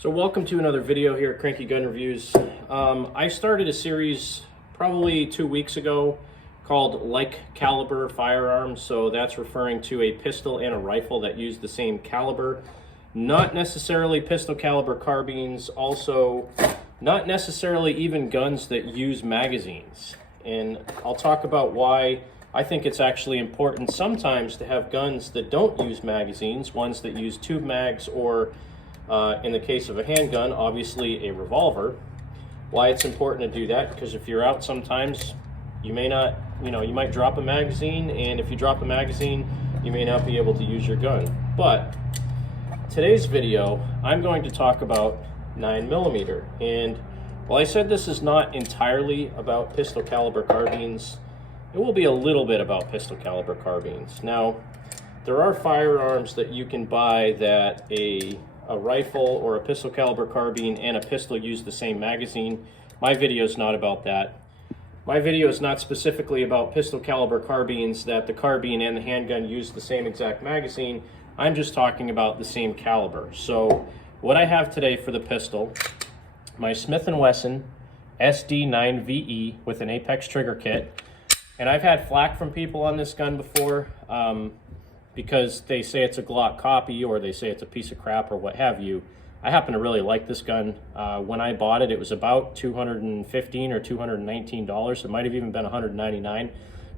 So welcome to another video here at Cranky Gun Reviews. I started a series probably 2 weeks ago called Like Caliber Firearms. So that's referring to a pistol and a rifle that use the same caliber. Not necessarily pistol caliber carbines, also not necessarily even guns that use magazines. And I'll talk about why I think it's actually important sometimes to have guns that don't use magazines, ones that use tube mags, or in the case of a handgun, obviously a revolver. Why it's important to do that, because if you're out sometimes, you may not, you might drop a magazine, and if you drop a magazine, you may not be able to use your gun. But today's video, I'm going to talk about 9mm. And while I said this is not entirely about pistol caliber carbines, it will be a little bit about pistol caliber carbines. Now, there are firearms that you can buy that a rifle or a pistol caliber carbine and a pistol use the same magazine. My video is not about that. My video is not specifically about pistol caliber carbines that the carbine and the handgun use the same exact magazine. I'm just talking about the same caliber. So what I have today for the pistol, my Smith & Wesson SD9VE with an Apex trigger kit. And I've had flack from people on this gun before, because they say it's a Glock copy or they say it's a piece of crap or what have you. I happen to really like this gun. When I bought it, it was about $215 or $219. It might have even been $199.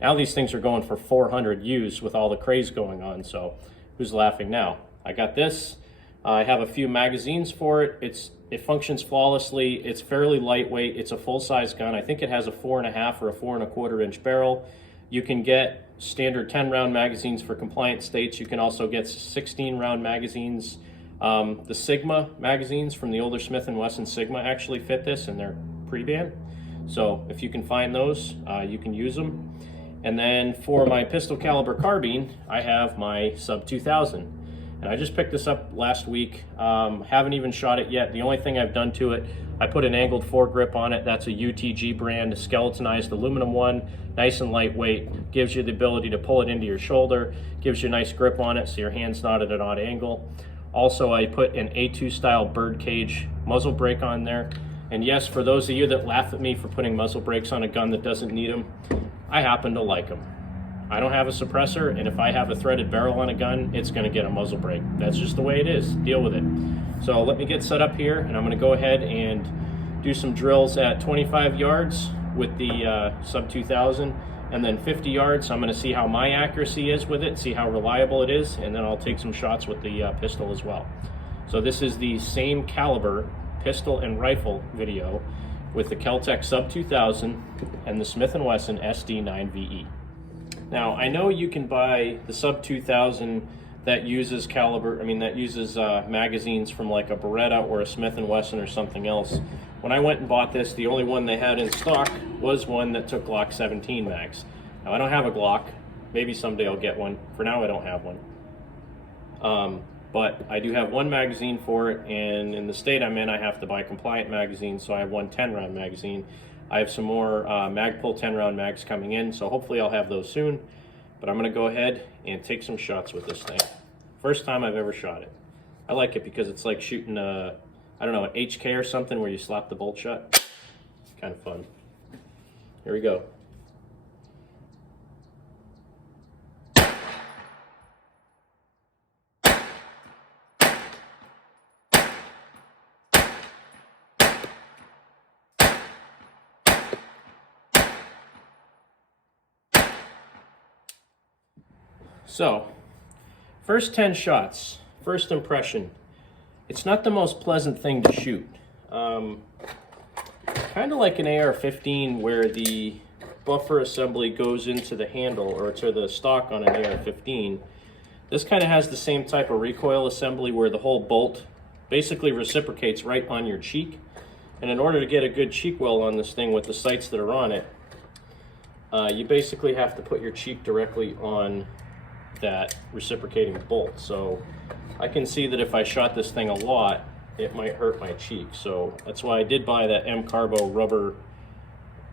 Now these things are going for $400 used with all the craze going on, so who's laughing now? I got this. I have a few magazines for it. It functions flawlessly. It's fairly lightweight. It's a full-size gun. I think it has a 4.5 or a 4.25 inch barrel. You can get standard 10-round magazines for compliant states. You can also get 16-round magazines. The Sigma magazines from the older Smith & Wesson Sigma actually fit this, and they're pre-band. So if you can find those, you can use them. And then for my pistol caliber carbine, I have my Sub2000. And I just picked this up last week. Haven't even shot it yet. The only thing I've done to it, I put an angled foregrip on it. That's a UTG brand, a skeletonized aluminum one, nice and lightweight, gives you the ability to pull it into your shoulder, gives you a nice grip on it so your hand's not at an odd angle. Also, I put an A2 style birdcage muzzle brake on there. And yes, for those of you that laugh at me for putting muzzle brakes on a gun that doesn't need them, I happen to like them. I don't have a suppressor, and if I have a threaded barrel on a gun, it's going to get a muzzle brake. That's just the way it is. Deal with it. So let me get set up here, and I'm going to go ahead and do some drills at 25 yards with the Sub2000, and then 50 yards. I'm going to see how my accuracy is with it, see how reliable it is, and then I'll take some shots with the pistol as well. So this is the same caliber pistol and rifle video with the Kel-Tec Sub2000 and the Smith & Wesson SD9VE. Now, I know you can buy the Sub2000 that uses magazines from like a Beretta or a Smith & Wesson or something else. When I went and bought this, the only one they had in stock was one that took Glock 17 mags. Now, I don't have a Glock. Maybe someday I'll get one. For now, I don't have one. But I do have one magazine for it, and in the state I'm in, I have to buy compliant magazines, so I have one 10-round magazine. I have some more Magpul 10-round mags coming in, so hopefully I'll have those soon. But I'm going to go ahead and take some shots with this thing. First time I've ever shot it. I like it because it's like shooting a, I don't know, an HK or something where you slap the bolt shut. It's kind of fun. Here we go. So, first 10 shots, first impression. It's not the most pleasant thing to shoot. Kind of like an AR-15 where the buffer assembly goes into the handle or to the stock on an AR-15. This kind of has the same type of recoil assembly where the whole bolt basically reciprocates right on your cheek. And in order to get a good cheek well on this thing with the sights that are on it, you basically have to put your cheek directly on that reciprocating bolt. So I can see that if I shot this thing a lot, it might hurt my cheek. So that's why I did buy that M-Carbo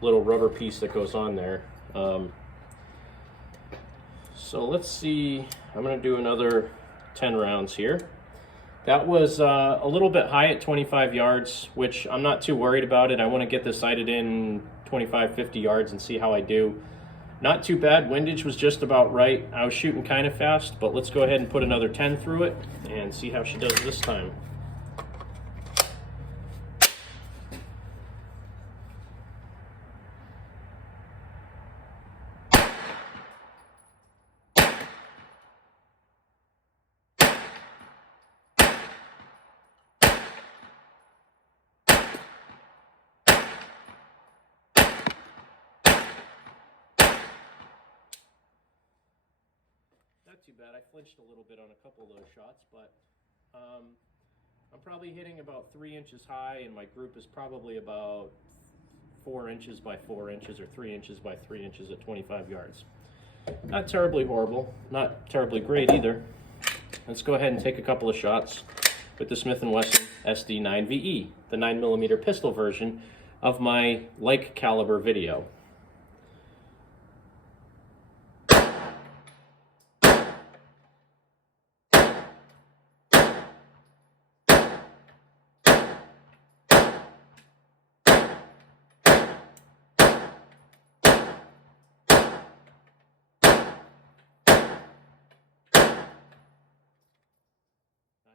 little rubber piece that goes on there. So let's see, I'm gonna do another 10 rounds here. That was a little bit high at 25 yards, which I'm not too worried about it. I want to get this sighted in 25, 50 yards and see how I do. Not too bad. Windage was just about right. I was shooting kind of fast, but let's go ahead and put another 10 through it and see how she does this time. Not too bad. I flinched a little bit on a couple of those shots, but I'm probably hitting about 3 inches high, and my group is probably about 4 inches by 4 inches or 3 inches by 3 inches at 25 yards. Not terribly horrible, not terribly great either. Let's go ahead and take a couple of shots with the Smith & Wesson SD9VE, the 9mm pistol version of my like caliber video.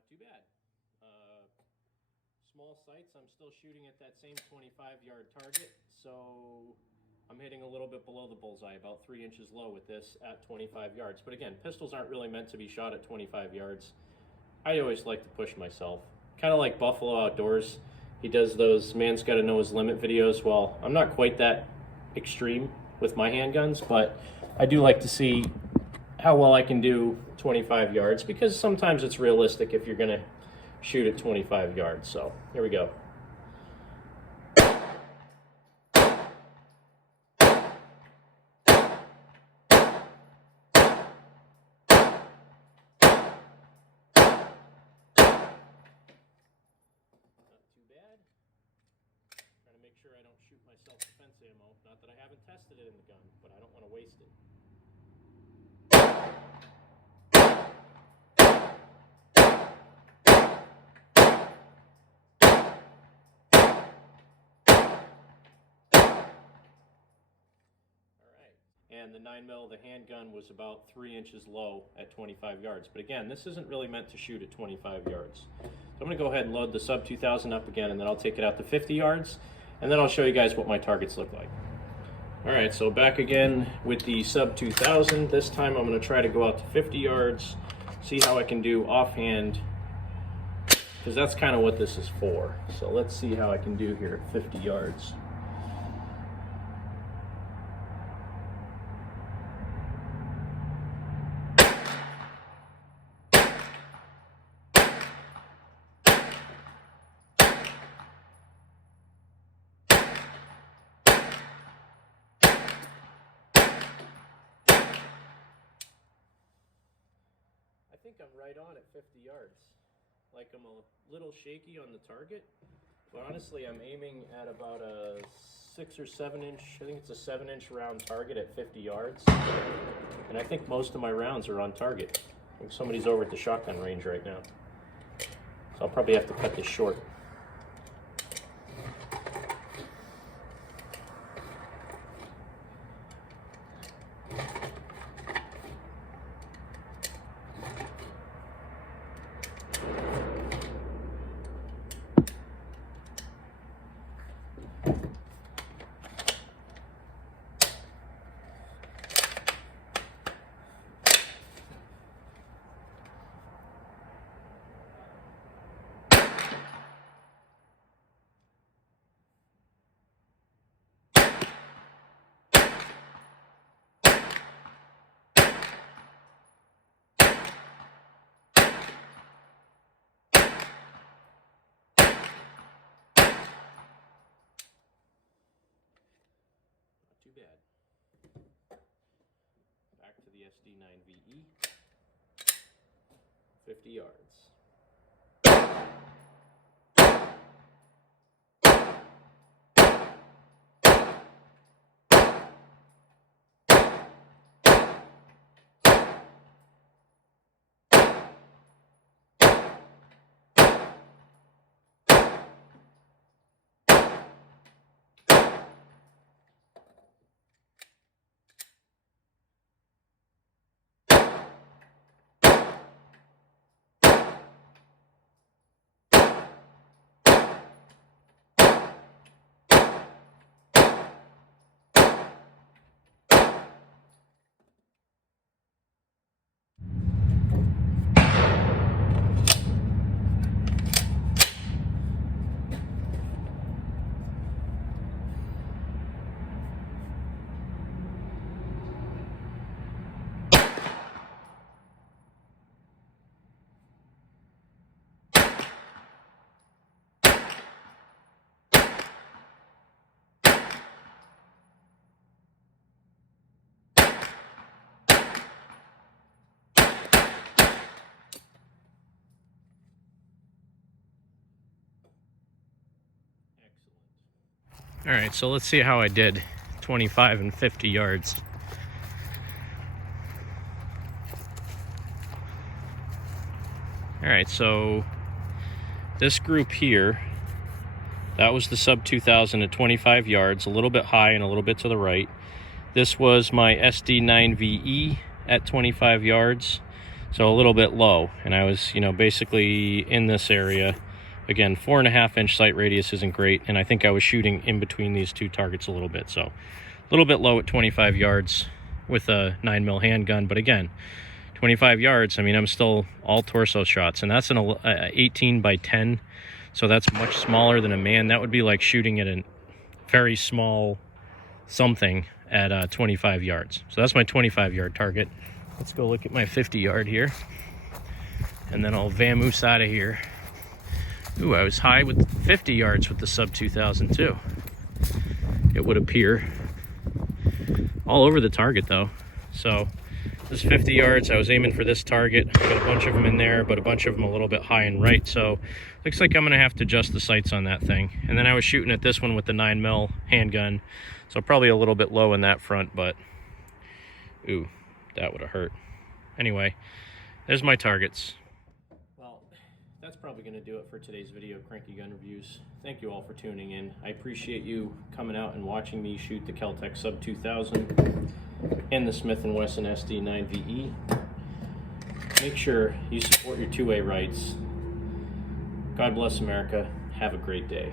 Too bad. Small sights, I'm still shooting at that same 25-yard target, so I'm hitting a little bit below the bullseye, about 3 inches low with this at 25 yards. But again, pistols aren't really meant to be shot at 25 yards. I always like to push myself. Kind of like Buffalo Outdoors. He does those man's gotta know his limit videos. Well, I'm not quite that extreme with my handguns, but I do like to see how well I can do 25 yards, because sometimes it's realistic if you're gonna shoot at 25 yards. So here we go. Make sure I don't shoot my self-defense ammo. Not that I haven't tested it in the gun, but I don't want to waste it. Alright, and the 9mm, the handgun, was about 3 inches low at 25 yards. But again, this isn't really meant to shoot at 25 yards. So I'm going to go ahead and load the Sub2000 up again, and then I'll take it out to 50 yards. And then I'll show you guys what my targets look like. Alright, so back again with the Sub2000. This time I'm going to try to go out to 50 yards, see how I can do offhand, because that's kind of what this is for. So let's see how I can do here at 50 yards. I think I'm right on at 50 yards. Like, I'm a little shaky on the target, but honestly I'm aiming at about a 6 or 7 inch, I think it's a 7-inch round target at 50 yards. And I think most of my rounds are on target. I think somebody's over at the shotgun range right now. So I'll probably have to cut this short. Too bad. Back to the SD9VE. 50 yards. All right, so let's see how I did 25 and 50 yards. All right, so this group here, that was the Sub2000 at 25 yards, a little bit high and a little bit to the right. This was my SD9VE at 25 yards, so a little bit low. And I was, basically in this area. Again, 4.5-inch sight radius isn't great, and I think I was shooting in between these two targets a little bit. So a little bit low at 25 yards with a 9mm handgun, but again, 25 yards, I'm still all torso shots, and that's an 18 by 10, so that's much smaller than a man. That would be like shooting at a very small something at 25 yards. So that's my 25-yard target. Let's go look at my 50-yard here, and then I'll vamoose out of here. Ooh, I was high with 50 yards with the Sub2000 too. It would appear. All over the target though. So this 50 yards, I was aiming for this target. I got a bunch of them in there, but a bunch of them a little bit high and right. So looks like I'm gonna have to adjust the sights on that thing. And then I was shooting at this one with the 9mm handgun. So probably a little bit low in that front, but ooh, that would have hurt. Anyway, there's my targets. That's probably going to do it for today's video, Cranky Gun Reviews. Thank you all for tuning in. I appreciate you coming out and watching me shoot the Kel-Tec Sub2000 and the Smith & Wesson SD9VE. Make sure you support your two-way rights. God bless America. Have a great day.